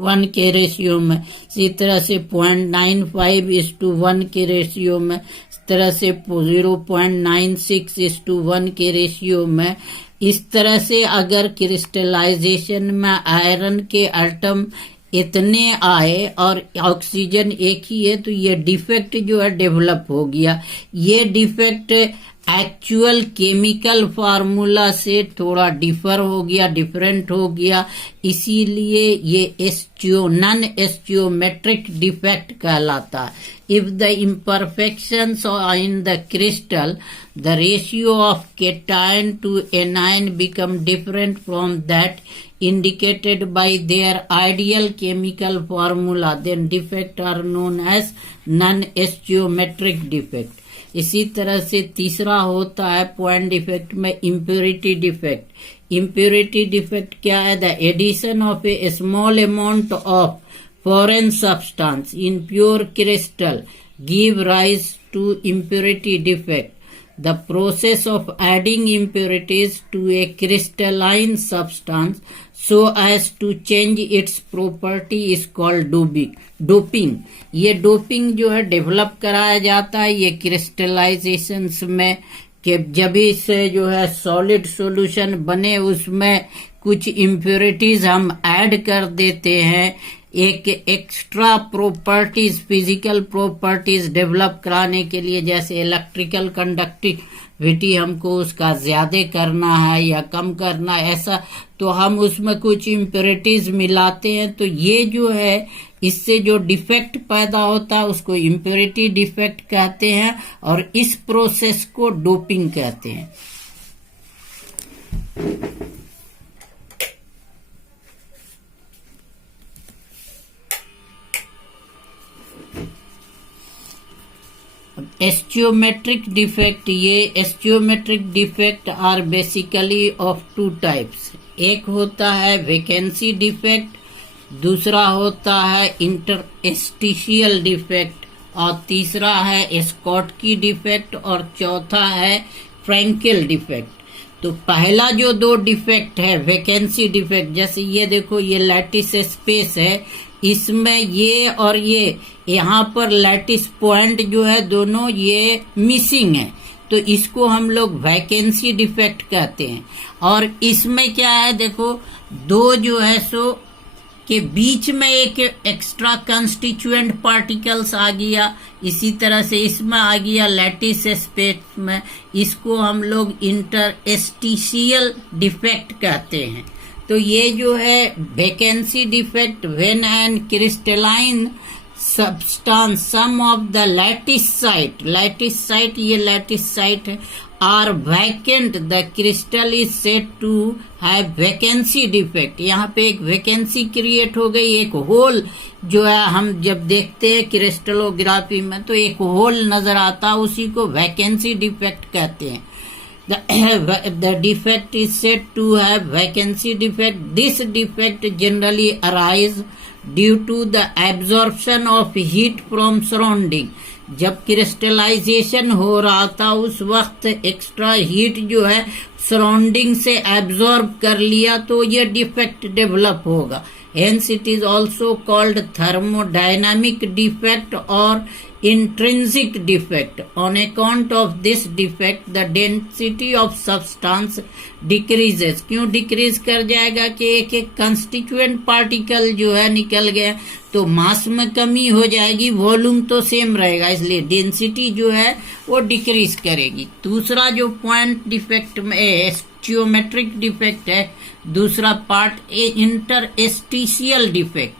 1 के रेशियो में, इसी तरह से 0.95:1 के रेशियो में, इस तरह से 0.96:1 के रेशियो में। इस तरह से अगर क्रिस्टलाइजेशन में आयरन के एटम इतने आए और ऑक्सीजन एक ही है, तो ये डिफेक्ट जो है डेवलप हो गया। ये डिफेक्ट एक्चुअल केमिकल फार्मूला से थोड़ा डिफरेंट हो गया, इसीलिए ये नॉन एस्टियोमेट्रिक डिफेक्ट कहलाता है। If the imperfections in the crystal, the ratio of cation to anion become different from that indicated by their ideal chemical formula, then defects are known as non-stoichiometric defect। इसी तरह से तीसरा होता है point defect में impurity defect. Impurity defect क्या है? The addition of a small amount of foreign substance in pure crystal give rise to impurity defect. The process of adding impurities to a crystalline substance so as to change its property is called doping। ये doping जो है develop कराया जाता है ये crystallisation में, कि जब से जो है सॉलिड सॉल्यूशन बने उसमें कुछ इम्प्योरिटीज हम ऐड कर देते हैं, एक extra properties, physical properties develop कराने के लिए, जैसे इलेक्ट्रिकल कंडक्टिविटी हमको उसका ज्यादा करना है या कम करना है, ऐसा तो हम उसमें कुछ इम्प्योरिटीज मिलाते हैं। तो ये जो है इससे जो डिफेक्ट पैदा होता है उसको इम्प्योरिटी डिफेक्ट कहते हैं और इस प्रोसेस को डोपिंग कहते हैं। एस्टियोमेट्रिक डिफेक्ट, ये stoichiometric defect are basically of 2 types. एक होता है वैकेंसी डिफेक्ट, दूसरा होता है इंटरस्टिशियल डिफेक्ट, और तीसरा है स्कॉटकी डिफेक्ट, और चौथा है फ्रैंकेल डिफेक्ट। तो पहला जो 2 डिफेक्ट है वैकेंसी डिफेक्ट, जैसे ये देखो ये लैटिस स्पेस है, इसमें ये और ये यहाँ पर लैटिस पॉइंट जो है दोनों ये मिसिंग है, तो इसको हम लोग वैकेंसी डिफेक्ट कहते हैं। और इसमें क्या है देखो, 2 जो है सो के बीच में एक एक्स्ट्रा कंस्टिट्यूएंट पार्टिकल्स आ गया, इसी तरह से इसमें आ गया लैटिस स्पेस में, इसको हम लोग इंटरस्टिशियल डिफेक्ट कहते हैं। तो ये जो है vacancy defect, when an crystalline substance some of the lattice site ये lattice site है, are vacant, the crystal is said to have vacancy defect। यहाँ पे एक वैकेंसी क्रिएट हो गई, एक होल जो है हम जब देखते हैं क्रिस्टलोग्राफी में तो एक होल नजर आता है, उसी को वैकेंसी डिफेक्ट कहते हैं। The defect is said to have vacancy defect. This defect generally arise due to the absorption of heat from surrounding। जब क्रिस्टलाइजेशन हो रहा था उस वक्त एक्स्ट्रा हीट जो है सराउंडिंग से एब्जॉर्ब कर लिया, तो ये डिफेक्ट डेवलप होगा। Hence it is also called thermodynamic defect or intrinsic defect। On account of this defect the density of substance decreases। क्यों डिक्रीज कर जाएगा कि एक एक कंस्टिट्यूएंट पार्टिकल जो है निकल गया तो मास में कमी हो जाएगी, वॉल्यूम तो सेम रहेगा, इसलिए डेंसिटी जो है वो डिक्रीज करेगी। दूसरा जो पॉइंट डिफेक्ट में एस्टियोमेट्रिक डिफेक्ट है, दूसरा part interstitial defect.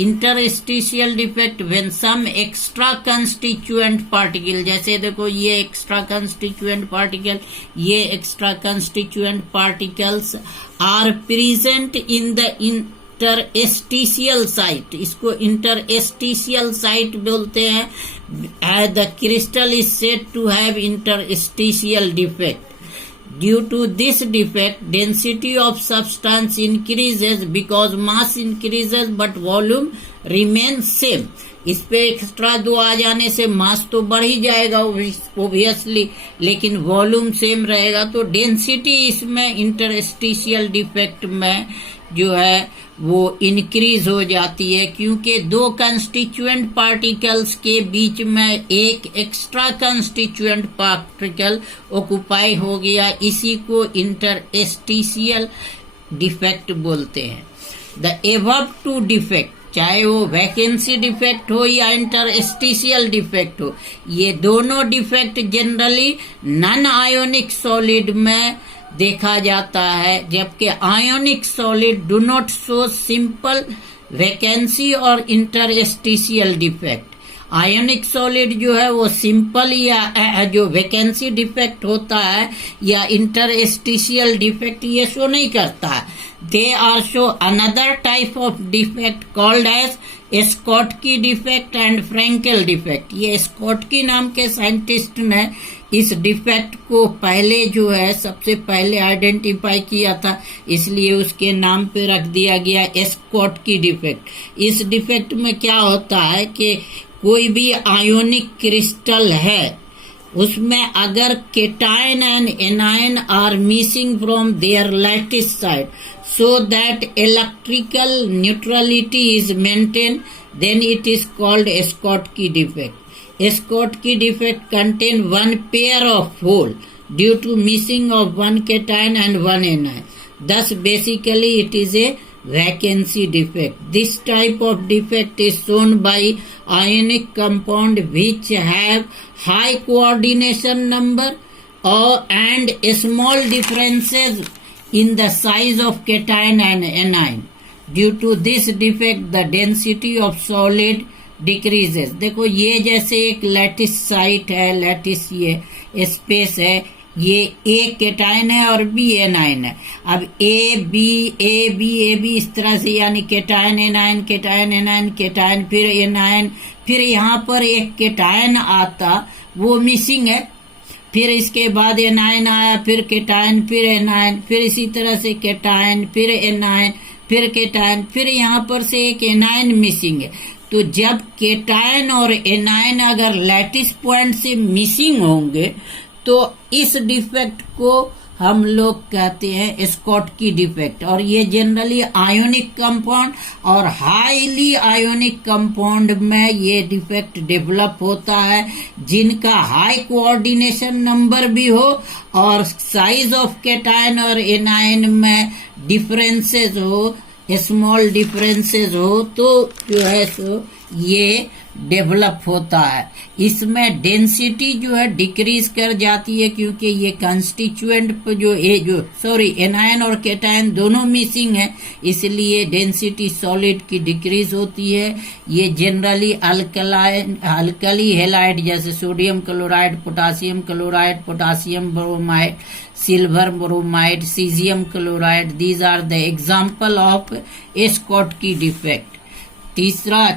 Interstitial defect when some extra constituent particle, जैसे देखो ये एक्स्ट्रा कंस्टिट्यूएंट पार्टिकल, ये extra constituent particles are present in the interstitial site, इसको इंटरस्टिशियल साइट बोलते हैं। The crystal is said to have interstitial defect. Due to this defect, density of substance increases because mass increases but volume remains same। इस पे extra 2 आ जाने से मास तो बढ़ ही जाएगा ओब्वियसली, लेकिन वॉल्यूम सेम रहेगा, तो डेंसिटी इसमें इंटरस्टिशियल डिफेक्ट में जो है वो इंक्रीज हो जाती है, क्योंकि दो कंस्टिट्यूएंट पार्टिकल्स के बीच में एक एक्स्ट्रा कंस्टिट्यूएंट पार्टिकल ऑक्युपाई हो गया। इसी को इंटरस्टिशियल डिफेक्ट बोलते हैं। द एबव टू डिफेक्ट, चाहे वो वैकेंसी डिफेक्ट हो या इंटरस्टिशियल डिफेक्ट हो, ये दोनों defect generally non ionic solid में देखा जाता है, जबकि ionic solid do not show simple vacancy और इंटरस्टिशियल डिफेक्ट। आयोनिक सॉलिड जो है वो सिंपल या जो वैकेंसी डिफेक्ट होता है या इंटरस्टिशियल डिफेक्ट ये शो नहीं करता है। They are show another type of defect called as Schottky defect and Frenkel defect. ये स्कॉटकी नाम के साइंटिस्ट ने इस डिफेक्ट को पहले जो है सबसे पहले आइडेंटिफाई किया था, इसलिए उसके नाम पे रख दिया गया स्कॉटकी डिफेक्ट। इस डिफेक्ट में क्या होता है कि कोई भी आयोनिक क्रिस्टल है उसमें अगर cation and anion are missing from their lattice site so that electrical neutrality is maintained, then it is called Schottky defect. Schottky defect contain one pair of hole due to missing of one cation and one anion. Thus basically it is a vacancy defect. This type of defect is shown by ionic compound which have high coordination number and small differences in the size of cation and anion. Due to this defect the density of solid decreases. देखो ये जैसे एक lattice site है, lattice ये space है, ये ए cation है और बी एनायन है। अब ए बी इस तरह से, यानी cation anion cation anion cation फिर एनायन, फिर यहाँ पर एक केटायन आता वो मिसिंग है, फिर इसके बाद एनायन आया, फिर केटायन फिर एनायन, फिर इसी तरह से केटायन फिर एनायन फिर केटायन, फिर यहाँ पर से एक एनायन मिसिंग है। तो जब केटायन और एनायन अगर लैटिस पॉइंट से मिसिंग होंगे तो इस डिफेक्ट को हम लोग कहते हैं स्कॉटकी डिफेक्ट। और ये जनरली आयोनिक कंपाउंड और हाईली आयोनिक कंपाउंड में ये डिफेक्ट डेवलप होता है, जिनका हाई कोऑर्डिनेशन नंबर भी हो और साइज ऑफ केटायन और एनायन में डिफरेंसेस हो, स्मॉल डिफरेंसेस हो, तो जो है सो ये डेवलप होता है। इसमें डेंसिटी जो है डिक्रीज कर जाती है, क्योंकि ये कंस्टिट्यूएंट जो एनायन और केटायन दोनों मिसिंग है, इसलिए डेंसिटी सॉलिड की डिक्रीज होती है। ये जनरली अल्कली हेलाइड जैसे sodium chloride, potassium chloride, potassium bromide, silver bromide, caesium chloride, these are the example of Schottky defect.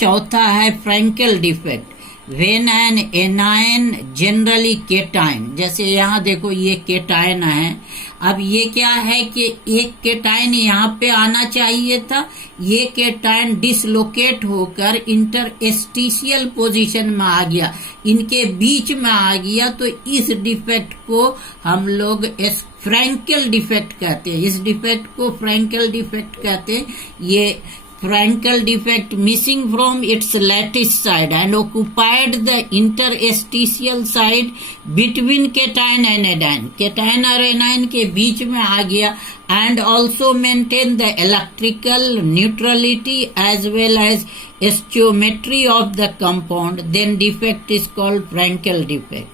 चौथा है Frenkel defect. When an anion generally cation, जैसे यहाँ देखो ये केटायन है, अब ये क्या है कि एक केटायन यहाँ पे आना चाहिए था, ये केटायन डिसलोकेट होकर इंटरस्टिशियल पोजीशन में आ गया, इनके बीच में आ गया, तो इस डिफेक्ट को हम लोग फ्रैंकेल डिफेक्ट कहते हैं। इस डिफेक्ट को फ्रैंकेल डिफेक्ट कहते हैं। ये Frankel defect missing from its lattice side and occupied the interstitial side between cation and anion. Cation और anion के बीच में आ गया and also maintain the electrical neutrality as well as stoichiometry of the compound. Then defect is called Frankel defect.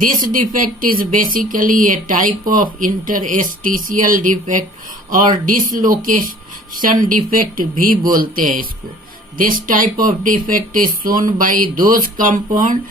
This defect is basically a type of interstitial defect or dislocation defect भी बोलते हैं इसको। This type of defect is shown by those compound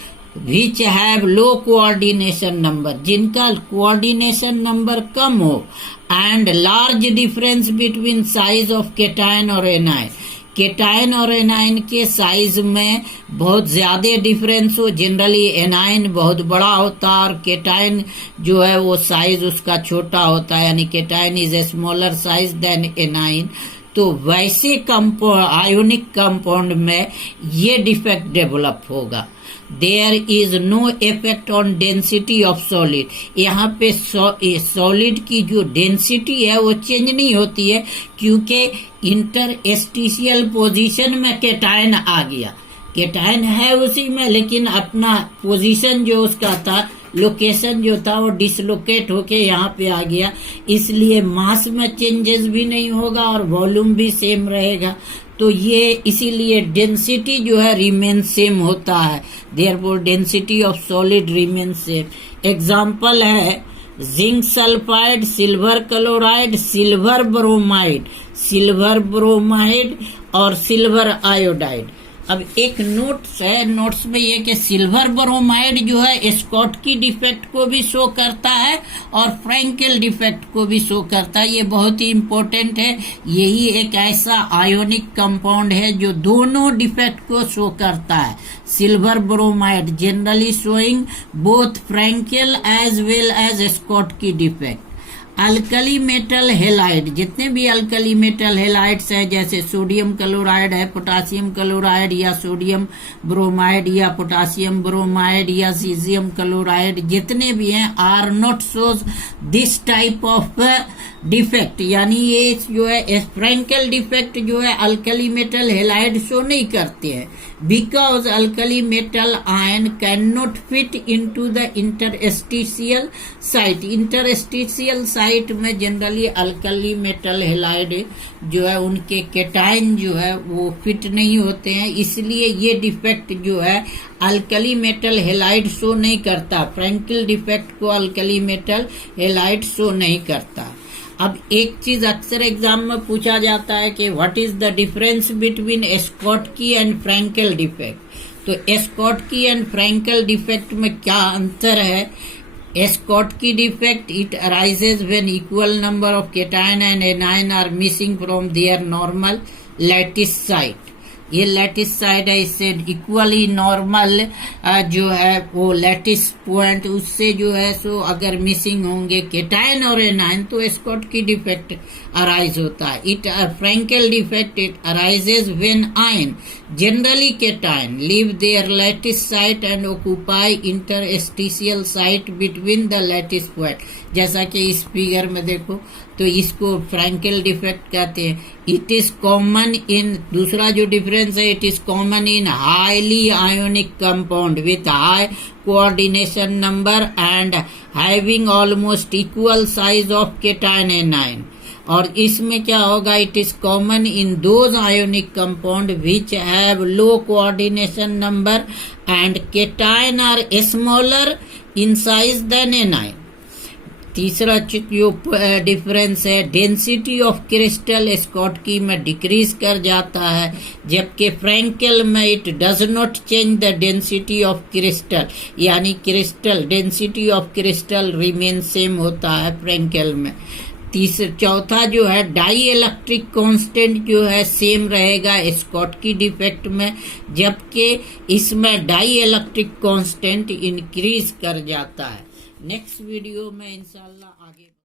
which have low coordination number, जिनका coordination number कम हो, and large difference between size of cation और anion. Cation और anion के size में बहुत ज्यादा डिफरेंस हो, जनरली एनायन बहुत बड़ा होता है और केटायन जो है वो साइज उसका छोटा होता है, यानी cation is a smaller size than anion. तो वैसे आयोनिक कंपाउंड में ये डिफेक्ट डेवलप होगा। There is no effect on density of solid. यहाँ पे सॉलिड की जो डेंसिटी है वो चेंज नहीं होती है, क्योंकि इंटरस्टिशियल पोजीशन में केटायन आ गया। केटायन है उसी में, लेकिन अपना पोजीशन जो उसका था, लोकेशन जो था, वो डिसलोकेट होके यहाँ पे आ गया। इसलिए मास में चेंजेस भी नहीं होगा और वॉल्यूम भी सेम रहेगा। तो ये इसीलिए डेंसिटी जो है रिमेन सेम होता है। Therefore density of solid remain same. Example है zinc sulphide, silver chloride, silver bromide और सिल्वर आयोडाइड। अब एक नोट्स है, नोट्स में ये कि सिल्वर ब्रोमाइड जो है स्कॉटकी डिफेक्ट को भी शो करता है और फ्रैंकेल डिफेक्ट को भी शो करता है। ये बहुत ही इम्पोर्टेंट है। यही एक ऐसा आयोनिक कंपाउंड है जो दोनों डिफेक्ट को शो करता है। Silver bromide generally showing both Frenkel as well as Schottky defect. Alkali metal halide, जितने भी अल्कली मेटल हेलाइड्स हैं, जैसे सोडियम क्लोराइड है, पोटासियम क्लोराइड या सोडियम ब्रोमाइड या पोटासियम ब्रोमाइड या सीजियम क्लोराइड, जितने भी हैं, are not shows this type of defect. यानी ये जो है फ्रैंकेल डिफेक्ट जो है अल्कली मेटल हेलाइड शो नहीं करते हैं, because alkali metal ion can not fit into the interstitial site. Interstitial site में जनरली अल्कली मेटल हेलाइड जो है उनके केटाइन जो है वो फिट नहीं होते हैं, इसलिए ये डिफेक्ट जो है अल्कली मेटल हेलाइड शो नहीं करता। फ्रैंकेल डिफेक्ट को अल्कली मेटल हेलाइड शो नहीं करता। अब एक चीज अक्सर एग्जाम में पूछा जाता है कि what is the difference between Schottky and Frenkel defect. तो स्कॉटकी एंड फ्रैंकेल डिफेक्ट में क्या अंतर है? Schottky defect, it arises when equal number of cation and anion are missing from their normal lattice site. ये lattice side है, इससे equally normal जो है वो लैटिस पॉइंट उससे जो है सो अगर मिसिंग होंगे केटायन और एनायन तो स्कॉटकी डिफेक्ट अराइज होता है। It Frenkel defect it arises when ion generally cation leave their lattice site and occupy interstitial site between the lattice point. जैसा कि इस फिगर में देखो तो इसको फ्रैंकेल डिफेक्ट कहते हैं। इट इज कॉमन इन, दूसरा जो डिफरेंस है, it is common in highly ionic compound with high coordination number and having almost equal size of cation and ion. और इसमें क्या होगा, it is common in those ionic compound which have low coordination number and cation are smaller in size than anion. तीसरा जो difference है, density of crystal Schottky में decrease कर जाता है, जबकि फ्रैंकेल में it does not change the density of crystal, यानी crystal density of crystal remain same होता है फ्रैंकेल में। चौथा जो है डाई इलेक्ट्रिक कांस्टेंट जो है सेम रहेगा स्कॉटकी डिफेक्ट में, जबकि इसमें डाई इलेक्ट्रिक कांस्टेंट इंक्रीज कर जाता है। नेक्स्ट वीडियो में इंशाल्लाह आगे